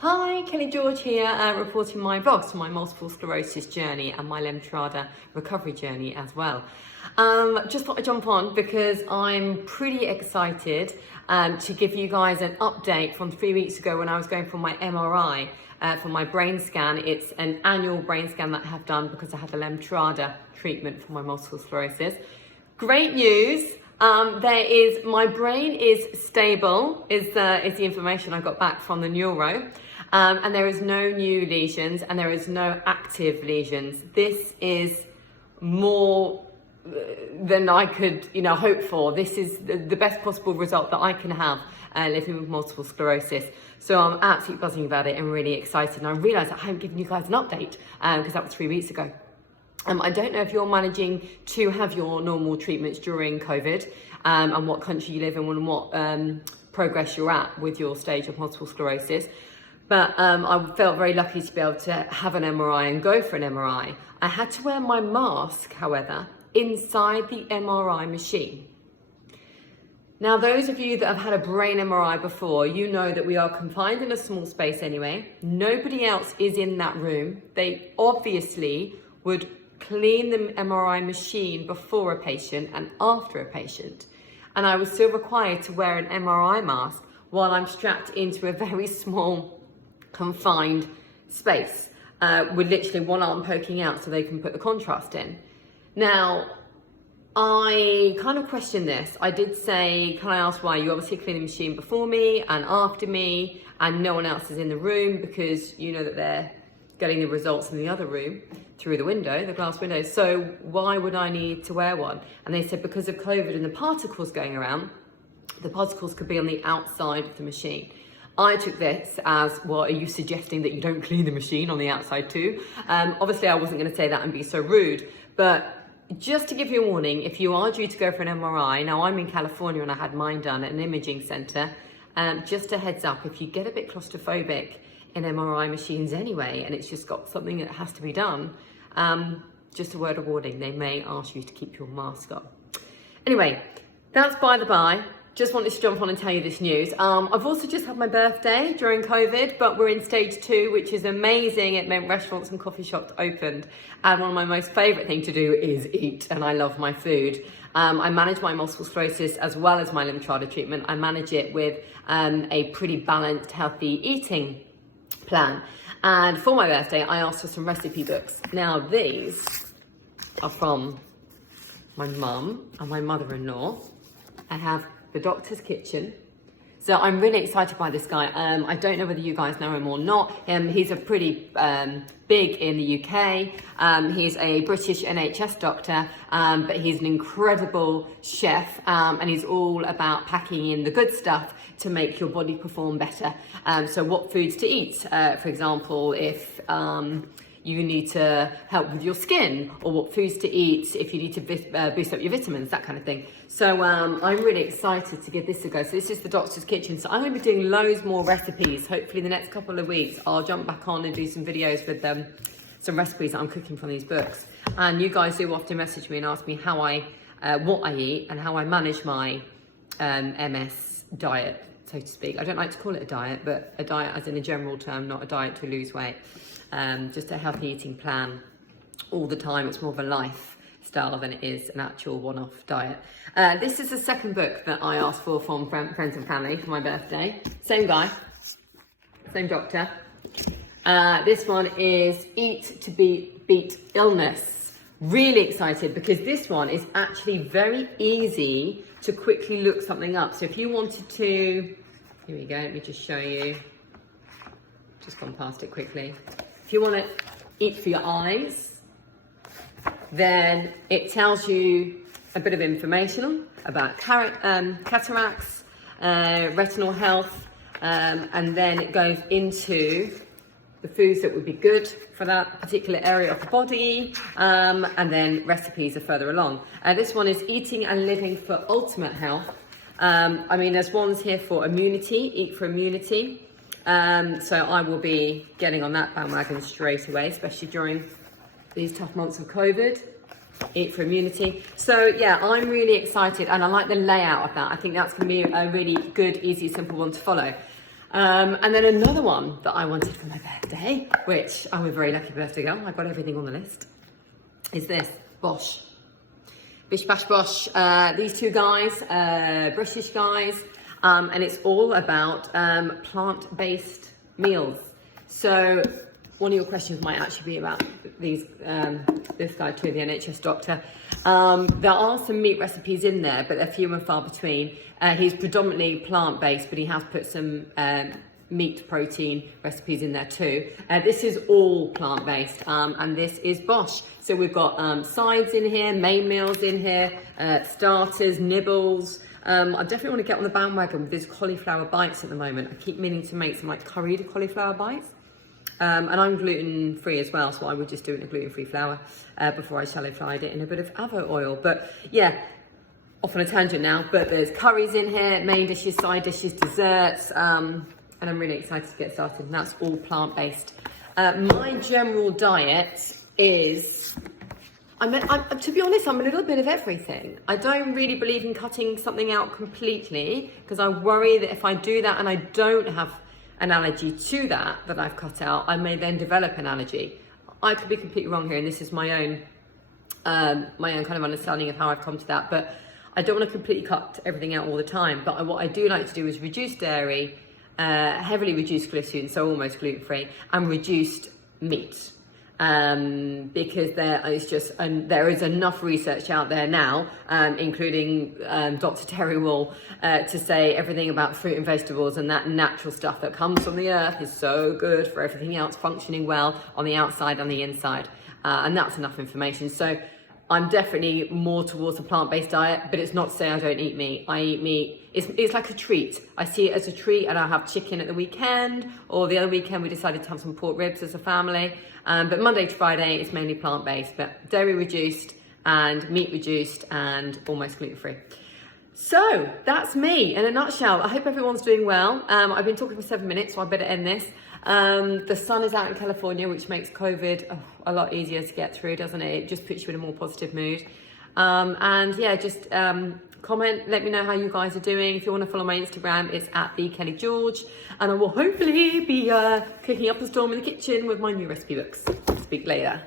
Hi, Kelly George here, reporting my vlogs from my multiple sclerosis journey and my Lemtrada recovery journey as well. Just thought I'd jump on because I'm pretty excited to give you guys an update from 3 weeks ago when I was going for my MRI for my brain scan. It's an annual brain scan that I have done because I have a Lemtrada treatment for my multiple sclerosis. Great news. My brain is stable, is the information I got back from the neuro, and there is no new lesions and there is no active lesions. This is more than I could, hope for. This is the best possible result that I can have living with multiple sclerosis. So I'm absolutely buzzing about it and really excited. And I realised I haven't given you guys an update because that was 3 weeks ago. I don't know if you're managing to have your normal treatments during COVID and what country you live in and what progress you're at with your stage of multiple sclerosis. But I felt very lucky to be able to have an MRI and go for an MRI. I had to wear my mask, however, inside the MRI machine. Now, those of you that have had a brain MRI before, you know that we are confined in a small space anyway. Nobody else is in that room. They obviously would clean the MRI machine before a patient and after a patient. And I was still required to wear an MRI mask while I'm strapped into a very small, confined space with literally one arm poking out so they can put the contrast in. Now, I kind of questioned this. I did say, can I ask why? You obviously clean the machine before me and after me, and no one else is in the room because you know that they're getting the results in the other room through the window, the glass window. So why would I need to wear one? And they said because of COVID and the particles going around, the particles could be on the outside of the machine. I took this as, well, are you suggesting that you don't clean the machine on the outside too? Obviously I wasn't going to say that and be so rude, but just to give you a warning, if you are due to go for an MRI, now I'm in California and I had mine done at an imaging centre, just a heads up, if you get a bit claustrophobic in MRI machines anyway, and it's just got something that has to be done, just a word of warning, they may ask you to keep your mask on. Anyway, that's by the by. Just wanted to jump on and tell you this news. I've also just had my birthday during COVID, but we're in stage 2, which is amazing. It meant restaurants and coffee shops opened. And one of my most favourite things to do is eat, and I love my food. I manage my multiple sclerosis as well as my Lemtrada treatment. I manage it with a pretty balanced, healthy eating plan. And for my birthday, I asked for some recipe books. Now, these are from my mum and my mother-in-law. I have The Doctor's Kitchen. So I'm really excited by this guy. I don't know whether you guys know him or not. He's a pretty big in the UK. He's a British NHS doctor, but he's an incredible chef, and he's all about packing in the good stuff to make your body perform better. So what foods to eat, for example, if you need to help with your skin, or what foods to eat if you need to boost up your vitamins, that kind of thing. So I'm really excited to give this a go. So this is The Doctor's Kitchen. So I'm going to be doing loads more recipes. Hopefully the next couple of weeks, I'll jump back on and do some videos with some recipes that I'm cooking from these books. And you guys do often message me and ask me how what I eat and how I manage my MS diet, so to speak. I don't like to call it a diet, but a diet as in a general term, not a diet to lose weight. Just a healthy eating plan all the time. It's more of a lifestyle than it is an actual one-off diet. This is the second book that I asked for from friends and family for my birthday. Same guy, same doctor. This one is Eat to Beat Illness. Really excited because this one is actually very easy to quickly look something up. So if you wanted to, here we go, let me just show you. Just gone past it quickly. If you want to eat for your eyes, then it tells you a bit of information about cataracts, retinal health, and then it goes into the foods that would be good for that particular area of the body, and then recipes are further along. This one is Eating and Living for Ultimate Health. There's ones here for immunity, eat for immunity. So I will be getting on that bandwagon straight away, especially during these tough months of COVID. Eat for immunity. So yeah, I'm really excited and I like the layout of that. I think that's going to be a really good, easy, simple one to follow. And then another one that I wanted for my birthday, which I'm a very lucky birthday girl, I got everything on the list, is this, Bosh. Bish Bash Bosh. These two guys, British guys, and it's all about plant-based meals. So one of your questions might actually be about these, this guy too, the NHS doctor. There are some meat recipes in there, but they're few and far between. He's predominantly plant-based, but he has put some meat protein recipes in there too. This is all plant-based, and this is Bosh. So we've got sides in here, main meals in here, starters, nibbles. I definitely want to get on the bandwagon with these cauliflower bites at the moment. I keep meaning to make some like curried cauliflower bites. And I'm gluten free as well, so I would just do it in a gluten free flour before I shallow fried it in a bit of avocado oil. But yeah, off on a tangent now, but there's curries in here, main dishes, side dishes, desserts, and I'm really excited to get started, and that's all plant-based. My general diet is, to be honest, I'm a little bit of everything. I don't really believe in cutting something out completely, because I worry that if I do that and I don't have an allergy to that I've cut out, I may then develop an allergy. I could be completely wrong here, and this is my own kind of understanding of how I've come to that, but I don't want to completely cut everything out all the time. But what I do like to do is reduce dairy, heavily reduced gluten, so almost gluten-free, and reduced meat. Because there is enough research out there now, including Dr. Terry Wall, to say everything about fruit and vegetables and that natural stuff that comes from the earth is so good for everything else functioning well on the outside and the inside. And that's enough information. So I'm definitely more towards a plant-based diet, but it's not to say I don't eat meat. I eat meat. It's like a treat. I see it as a treat, and I'll have chicken at the weekend, or the other weekend we decided to have some pork ribs as a family. But Monday to Friday, it's mainly plant-based, but dairy reduced and meat reduced and almost gluten-free. So that's me in a nutshell. I hope everyone's doing well. I've been talking for 7 minutes, so I better end this. The sun is out in California, which makes COVID a lot easier to get through, doesn't it? It just puts you in a more positive mood. And yeah, just comment, let me know how you guys are doing. If you want to follow my Instagram, it's @bkellygeorge, and I will hopefully be cooking up a storm in the kitchen with my new recipe books. Speak later.